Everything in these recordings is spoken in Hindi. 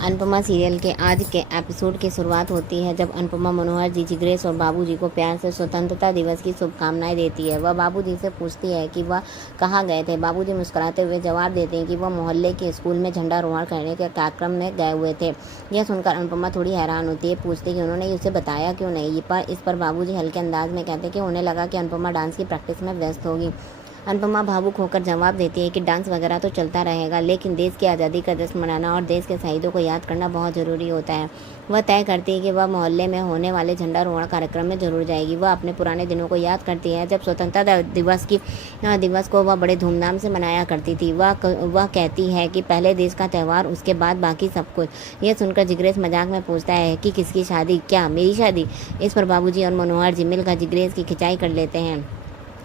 अनुपमा सीरियल के आज के एपिसोड की शुरुआत होती है जब अनुपमा मनोहर जी जिग्रेश और बाबूजी को प्यार से स्वतंत्रता दिवस की शुभकामनाएं देती है। वह बाबूजी से पूछती है कि वह कहाँ गए थे। बाबूजी मुस्कुराते हुए जवाब देते हैं कि वह मोहल्ले के स्कूल में झंडारोहण करने के कार्यक्रम में गए हुए थे। यह सुनकर अनुपमा थोड़ी हैरान होती है, पूछती है कि उन्होंने उसे बताया क्यों नहीं। इस पर बाबूजी हल्के अंदाज में कहते हैं कि उन्हें लगा कि अनुपमा डांस की प्रैक्टिस में व्यस्त होगी। अनुपमा भावुक होकर जवाब देती है कि डांस वगैरह तो चलता रहेगा, लेकिन देश की आज़ादी का जश्न मनाना और देश के शहीदों को याद करना बहुत ज़रूरी होता है। वह तय करती है कि वह मोहल्ले में होने वाले झंडारोहण कार्यक्रम में जरूर जाएगी। वह अपने पुराने दिनों को याद करती है जब स्वतंत्रता दिवस को वह बड़े धूमधाम से मनाया करती थी। वह कहती है कि पहले देश का त्यौहार, उसके बाद बाकी सब कुछ। यह सुनकर जिग्रेश मजाक में पूछता है कि किसकी शादी? क्या मेरी शादी? इस पर बाबूजी और मनोहर जी मिलकर जिग्रेश की खिंचाई कर लेते हैं।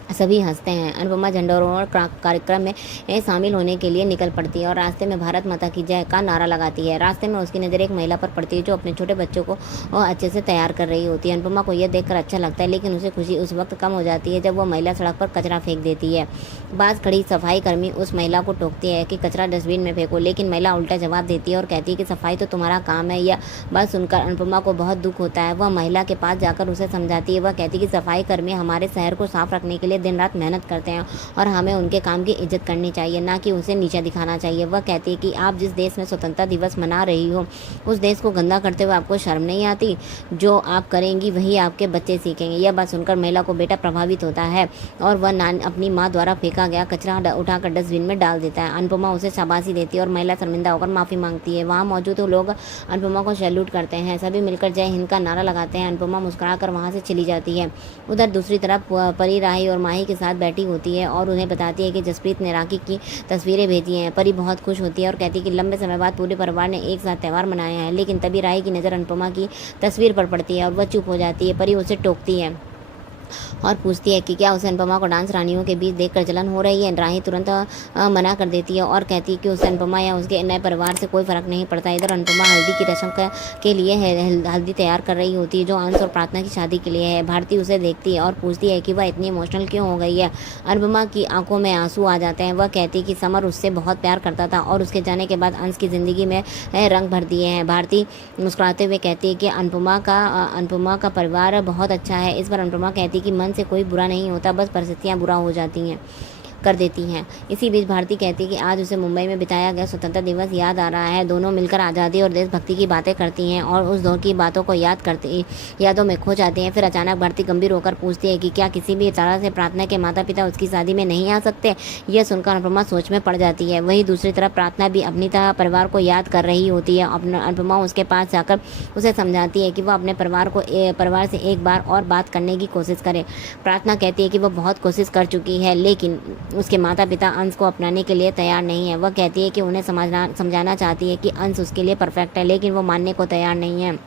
सभी हंसते हैं। अनुपमा झंडारोहण कार्यक्रम में शामिल होने के लिए निकल पड़ती है और रास्ते में भारत माता की जय का नारा लगाती है। रास्ते में उसकी नज़र एक महिला पर पड़ती है जो अपने छोटे बच्चों को अच्छे से तैयार कर रही होती है। अनुपमा को यह देखकर अच्छा लगता है, लेकिन उसे खुशी उस वक्त कम हो जाती है जब वह महिला सड़क पर कचरा फेंक देती है। पास खड़ी सफाई कर्मी उस महिला को टोकती है कि कचरा डस्टबिन में फेंको, लेकिन महिला उल्टा जवाब देती है और कहती है कि सफाई तो तुम्हारा काम है। यह बात सुनकर अनुपमा को बहुत दुख होता है। वह महिला के पास जाकर उसे समझाती है। वह कहती है कि सफाई कर्मी हमारे शहर को साफ रखने के लिए दिन रात मेहनत करते हैं और हमें उनके काम की इज्जत करनी चाहिए, ना कि उसे नीचा दिखाना चाहिए। वह कहती है कि आप जिस देश में स्वतंत्रता दिवस मना रही हो उस देश को गंदा करते हुए आपको शर्म नहीं आती? जो आप करेंगी वही आपके बच्चे सीखेंगे। यह बात सुनकर महिला को बेटा प्रभावित होता है और वह अपनी माँ द्वारा फेंका गया कचरा उठाकर डस्टबिन में डाल देता है। अनुपमा उसे शाबाशी देती है और महिला शर्मिंदा होकर माफ़ी मांगती है। वहाँ मौजूद लोग अनुपमा को सैल्यूट करते हैं। सभी मिलकर जय हिंद का नारा लगाते हैं। अनुपमा मुस्कुराकर वहाँ से चली जाती है। उधर दूसरी तरफ परी, राही और माही के साथ बैठी होती है और उन्हें बताती है कि जसप्रीत ने राखी की तस्वीरें भेजी हैं। परी बहुत खुश होती है और कहती है कि लंबे समय बाद पूरे परिवार ने एक साथ त्यौहार मनाया है। लेकिन तभी राही की नज़र अनुपमा की तस्वीर पर पड़ती है और वह चुप हो जाती है। परी उसे टोकती है और पूछती है कि क्या उसे अनुपमा को डांस रानियों के बीच देखकर जलन हो रही है। राही तुरंत मना कर देती है और कहती है कि उसे अनुपमा या उसके नए परिवार से कोई फर्क नहीं पड़ता। इधर अनुपमा हल्दी की रस्म के लिए हल्दी तैयार कर रही होती है जो अंश और प्रार्थना की शादी के लिए है। भारती उसे देखती है और पूछती है कि वह इतनी इमोशनल क्यों हो गई है। अनुपमा की आंखों में आंसू आ जाते हैं। वह कहती है कि समर उससे बहुत प्यार करता था और उसके जाने के बाद अंश की ज़िंदगी में रंग भर दिए हैं। भारती मुस्कुराते हुए कहती है कि अनुपमा का परिवार बहुत अच्छा है। इस पर अनुपमा कहती है कि मन से कोई बुरा नहीं होता, बस परिस्थितियाँ बुरा हो जाती हैं कर देती हैं। इसी बीच भारती कहती है कि आज उसे मुंबई में बिताया गया स्वतंत्रता दिवस याद आ रहा है। दोनों मिलकर आज़ादी और देशभक्ति की बातें करती हैं और उस दौर की बातों को यादों में खो जाती हैं। फिर अचानक भारती गंभीर होकर पूछती है कि क्या किसी भी तरह से प्रार्थना के माता पिता उसकी शादी में नहीं आ सकते। यह सुनकर अनुपमा सोच में पड़ जाती है। वहीं दूसरी तरफ प्रार्थना भी अपनी तरह परिवार को याद कर रही होती है। अनुपमा उसके पास जाकर उसे समझाती है कि वह अपने परिवार से एक बार और बात करने की कोशिश करे। प्रार्थना कहती है कि वह बहुत कोशिश कर चुकी है, लेकिन उसके माता पिता अंश को अपनाने के लिए तैयार नहीं है। वह कहती है कि उन्हें समझाना चाहती है कि अंश उसके लिए परफेक्ट है, लेकिन वो मानने को तैयार नहीं है।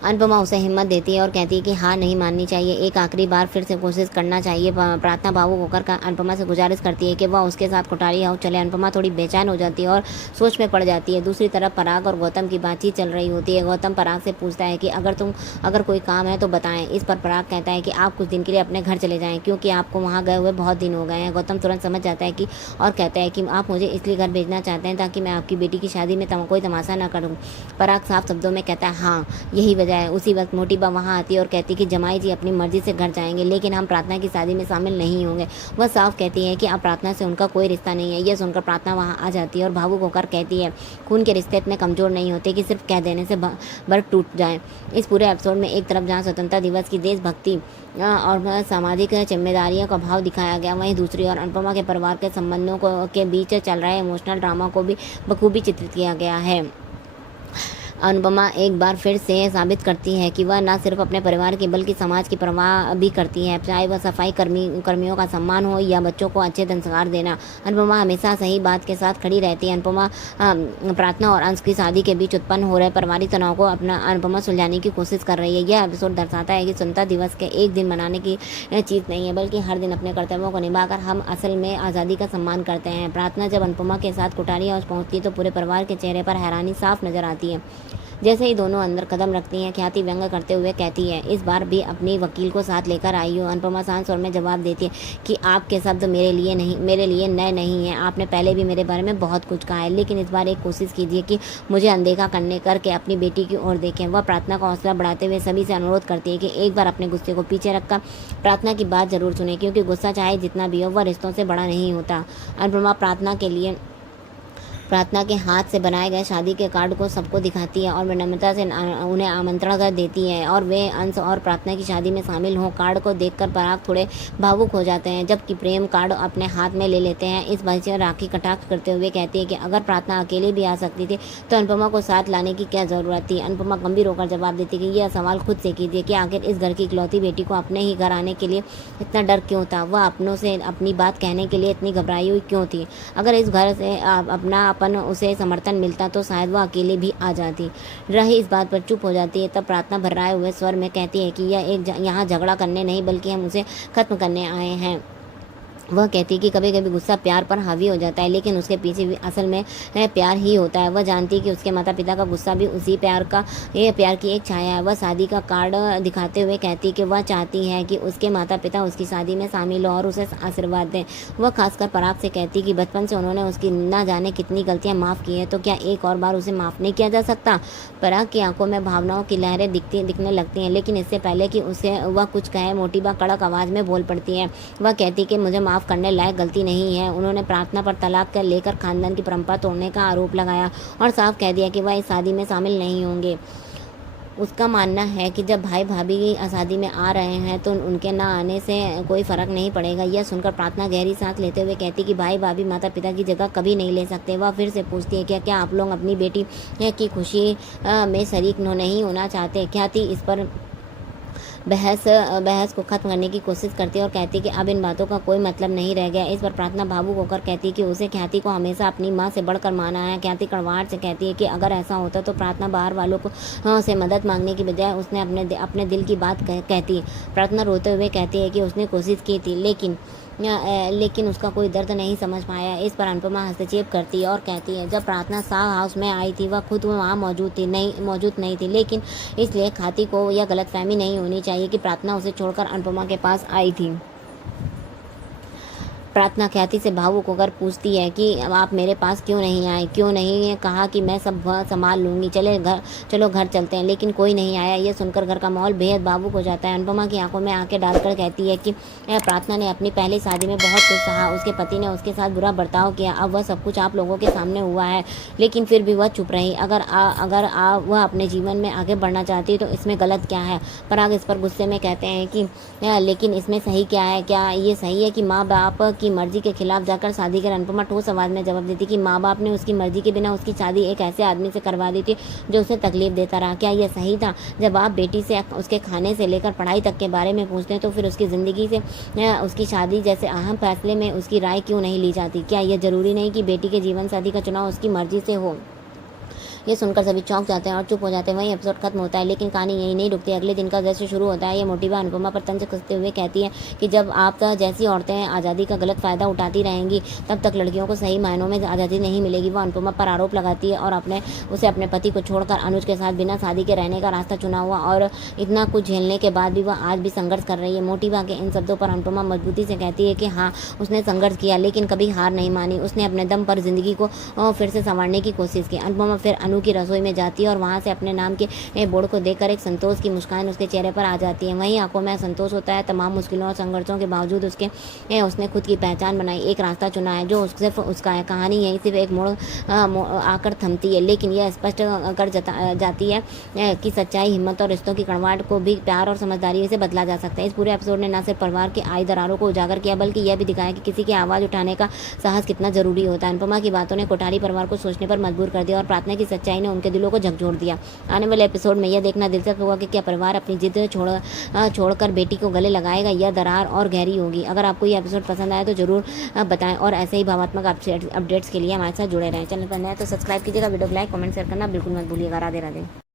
अनुपमा उसे हिम्मत देती है और कहती है कि हार नहीं माननी चाहिए, एक आखिरी बार फिर से कोशिश करना चाहिए। प्रार्थना भावुक होकर अनुपमा से गुजारिश करती है कि वह उसके साथ कोठारी हाउस चले। अनुपमा थोड़ी बेचैन हो जाती है और सोच में पड़ जाती है। दूसरी तरफ पराग और गौतम की बातचीत चल रही होती है। गौतम पराग से पूछता है कि अगर कोई काम है तो बताएं। इस पर पराग कहता है कि आप कुछ दिन के लिए अपने घर चले जाएं, क्योंकि आपको वहाँ गए हुए बहुत दिन हो गए हैं। गौतम तुरंत समझ जाता है और कहता है कि आप मुझे इसलिए घर भेजना चाहते हैं ताकि मैं आपकी बेटी की शादी में कोई तमाशा न करूँ। पराग साफ शब्दों में कहता है हाँ, यही वजह है। उसी वक्त मोटीबा वहाँ आती है और कहती है कि जमाई जी अपनी मर्जी से घर जाएंगे, लेकिन हम प्रार्थना की शादी में शामिल नहीं होंगे। वह साफ कहती है कि अब प्रार्थना से उनका कोई रिश्ता नहीं है। यह सुनकर प्रार्थना वहाँ आ जाती है और भावुक होकर कहती है खून के रिश्ते इतने कमज़ोर नहीं होते कि सिर्फ कह देने से बर्फ टूट जाए। इस पूरे एपिसोड में एक तरफ जहाँ स्वतंत्रता दिवस की देशभक्ति और सामाजिक जिम्मेदारियों का भाव दिखाया गया, वहीं दूसरी ओर अनुपमा के परिवार के संबंधों के बीच चल रहे इमोशनल ड्रामा को भी बखूबी चित्रित किया गया है। अनुपमा एक बार फिर से साबित करती है कि वह न सिर्फ अपने परिवार की बल्कि समाज की परवाह भी करती है, चाहे वह सफाई कर्मियों का सम्मान हो या बच्चों को अच्छे संस्कार देना। अनुपमा हमेशा सही बात के साथ खड़ी रहती है। अनुपमा प्रार्थना और अंश की शादी के बीच उत्पन्न हो रहे पारिवारिक तनाव को अनुपमा सुलझाने की कोशिश कर रही है। यह एपिसोड दर्शाता है कि स्वतंत्रता दिवस के एक दिन मनाने की चीज़ नहीं है, बल्कि हर दिन अपने कर्तव्यों को निभाकर हम असल में आज़ादी का सम्मान करते हैं। प्रार्थना जब अनुपमा के साथ कोठारी हाउस पहुँचती है तो पूरे परिवार के चेहरे पर हैरानी साफ नजर आती है। जैसे ही दोनों अंदर कदम रखती हैं, ख्याति व्यंग करते हुए कहती है, इस बार भी अपनी वकील को साथ लेकर आई हो। अनुपमा शांत स्वर में जवाब देती है कि आपके शब्द मेरे लिए नए नहीं हैं। आपने पहले भी मेरे बारे में बहुत कुछ कहा है, लेकिन इस बार एक कोशिश कीजिए कि मुझे अनदेखा करके अपनी बेटी की ओर देखें। वह प्रार्थना का हौसला बढ़ाते हुए सभी से अनुरोध करती है कि एक बार अपने गुस्से को पीछे रखकर प्रार्थना की बात जरूर सुने, क्योंकि गुस्सा चाहे जितना भी हो वह रिश्तों से बड़ा नहीं होता। अनुपमा प्रार्थना के हाथ से बनाए गए शादी के कार्ड को सबको दिखाती है और विनम्रता से उन्हें आमंत्रण कर देती है और वे अंश और प्रार्थना की शादी में शामिल हों। कार्ड को देखकर पराग थोड़े भावुक हो जाते हैं, जबकि प्रेम कार्ड अपने हाथ में ले लेते हैं। इस बात से राखी कटाक्ष करते हुए कहती है कि अगर प्रार्थना अकेले भी आ सकती थी तो अनुपमा को साथ लाने की क्या ज़रूरत थी। अनुपमा गंभीर होकर जवाब देती है कि यह सवाल खुद से कीजिए कि आखिर इस घर की इकलौती बेटी को अपने ही घर आने के लिए इतना डर क्यों था। वह अपनों से अपनी बात कहने के लिए इतनी घबराई हुई क्यों थी। अगर इस घर से अपना उसे समर्थन मिलता तो शायद वह अकेले भी आ जाती। रही इस बात पर चुप हो जाती है। तब प्रार्थना भर्राए हुए स्वर में कहती है कि यह यहाँ झगड़ा करने नहीं बल्कि हम उसे खत्म करने आए हैं। वह कहती है कि कभी कभी गुस्सा प्यार पर हावी हो जाता है, लेकिन उसके पीछे भी असल में प्यार ही होता है। वह जानती है कि उसके माता पिता का गुस्सा भी उसी प्यार की एक छाया है। वह शादी का कार्ड दिखाते हुए कहती है कि वह चाहती है कि उसके माता पिता उसकी शादी में शामिल हो और उसे आशीर्वाद दें। वह खासकर पराग से कहती है कि बचपन से उन्होंने उसकी ना जाने कितनी गलतियाँ माफ़ की हैं, तो क्या एक और बार उसे माफ़ नहीं किया जा सकता। पराग की आंखों में भावनाओं की लहरें दिखने लगती हैं, लेकिन इससे पहले कि वह कुछ कहे मोटिबा कड़क आवाज़ में बोल पड़ती है। वह कहती है कि मुझे माफ़ करने लायक गलती नहीं है। उन्होंने प्रार्थना पर तलाक कर लेकर खानदान की परंपरा तोड़ने का आरोप लगाया और साफ कह दिया कि वह इस शादी में शामिल नहीं होंगे। उसका मानना है कि जब भाई भाभी शादी में आ रहे हैं तो उनके ना आने से कोई फ़र्क नहीं पड़ेगा। यह सुनकर प्रार्थना गहरी सांस लेते हुए कहती कि भाई भाभी माता पिता की जगह कभी नहीं ले सकते। वह फिर से पूछती है क्या आप लोग अपनी बेटी की खुशी में शरीक नहीं होना चाहते। ख्याति इस पर बहस को ख़त्म करने की कोशिश करती है और कहती है कि अब इन बातों का कोई मतलब नहीं रह गया। इस पर प्रार्थना भावुक होकर कहती है कि उसे ख्याति को हमेशा अपनी माँ से बढ़कर माना है। ख्याति कड़वाहट से कहती है कि अगर ऐसा होता तो प्रार्थना बाहर वालों को से मदद मांगने की बजाय उसने अपने दिल की बात कहती। प्रार्थना रोते हुए कहती है कि उसने कोशिश की थी, लेकिन उसका कोई दर्द नहीं समझ पाया। इस पर अनुपमा हस्तक्षेप करती है और कहती है जब प्रार्थना साव हाउस में आई थी वह खुद वहाँ मौजूद नहीं थी, लेकिन इसलिए ख्याति को यह गलतफहमी नहीं होनी चाहिए कि प्रार्थना उसे छोड़कर अनुपमा के पास आई थी। प्रार्थना ख्याति से भावुक होकर पूछती है कि आप मेरे पास क्यों नहीं आए, क्यों नहीं कहा कि मैं सब संभाल लूँगी, चलो घर चलते हैं, लेकिन कोई नहीं आया। यह सुनकर घर का माहौल बेहद भावुक हो जाता है। अनुपमा की आंखों में आंखें डालकर कहती है कि प्रार्थना ने अपनी पहली शादी में बहुत कुछ सहा, उसके पति ने उसके साथ बुरा बर्ताव किया, अब वह सब कुछ आप लोगों के सामने हुआ है, लेकिन फिर भी वह चुप रही। अगर वह अपने जीवन में आगे बढ़ना चाहती है तो इसमें गलत क्या है। पराग इस पर गुस्से में कहते हैं कि लेकिन इसमें सही क्या है, क्या ये सही है कि माँ बाप की मर्जी के खिलाफ जाकर शादी कर। अनुपमा ठोस आवाज में जवाब देती कि माँ बाप ने उसकी मर्जी के बिना उसकी शादी एक ऐसे आदमी से करवा दी थी जो उसे तकलीफ देता रहा। क्या यह सही था। जब आप बेटी से उसके खाने से लेकर पढ़ाई तक के बारे में पूछते हैं तो फिर उसकी ज़िंदगी से उसकी शादी जैसे अहम फैसले में उसकी राय क्यों नहीं ली जाती। क्या यह ज़रूरी नहीं कि बेटी के जीवन साथी का चुनाव उसकी मर्जी से हो। ये सुनकर सभी चौंक जाते हैं और चुप हो जाते हैं। वहीं एपिसोड खत्म होता है, लेकिन कहानी यही नहीं रुकती। अगले दिन का दृश्य शुरू होता है। ये मोटिबा अनुपमा पर तंज कसते हुए कहती है कि जब आप जैसी औरतें आज़ादी का गलत फ़ायदा उठाती रहेंगी तब तक लड़कियों को सही मायनों में आज़ादी नहीं मिलेगी। वह अनुपमा पर आरोप लगाती है और उसे अपने पति को छोड़कर अनुज के साथ बिना शादी के रहने का रास्ता चुना हुआ और इतना कुछ झेलने के बाद भी वह आज भी संघर्ष कर रही है। मोटिबा के इन शब्दों पर अनुपमा मजबूती से कहती है कि हाँ, उसने संघर्ष किया लेकिन कभी हार नहीं मानी। उसने अपने दम पर जिंदगी को फिर से संवारने की कोशिश की। अनुपमा फिर अनु की रसोई में जाती है और वहाँ से अपने नाम के बोर्ड को देखकर एक संतोष की मुस्कान उसके चेहरे पर आ जाती है। वहीं आंखों में संतोष होता है। तमाम मुश्किलों और संघर्षों के बावजूद उसने खुद की पहचान बनाई, एक रास्ता चुना है जो सिर्फ उसका है। कहानी यहीं सिर्फ एक मोड़ आकर थमती है, लेकिन यह स्पष्ट कर जाती है कि सच्चाई, हिम्मत और रिश्तों की कड़वाहट को भी प्यार और समझदारी से बदला जा सकता है। इस पूरे एपिसोड ने न सिर्फ परिवार की आई दरारों को उजागर किया बल्कि यह भी दिखाया कि किसी की आवाज़ उठाने का साहस कितना जरूरी होता है। अनुपमा की बातों ने कोठारी परिवार को सोचने पर मजबूर कर दिया और प्रार्थना की सच्चाई ने उनके दिलों को झकझोर दिया। आने वाले एपिसोड में यह देखना दिलचस्प होगा कि क्या परिवार अपनी जिद छोड़कर बेटी को गले लगाएगा या दरार और गहरी होगी। अगर आपको ये एपिसोड पसंद आए तो जरूर बताएं और ऐसे ही भावात्मक अपडेट्स के लिए हमारे साथ जुड़े रहें। चैनल पर नए तो सब्सक्राइब कीजिएगा, वीडियो को लाइक कमेंट शेयर करना बिल्कुल मत भूलिएगा। राधे राधे।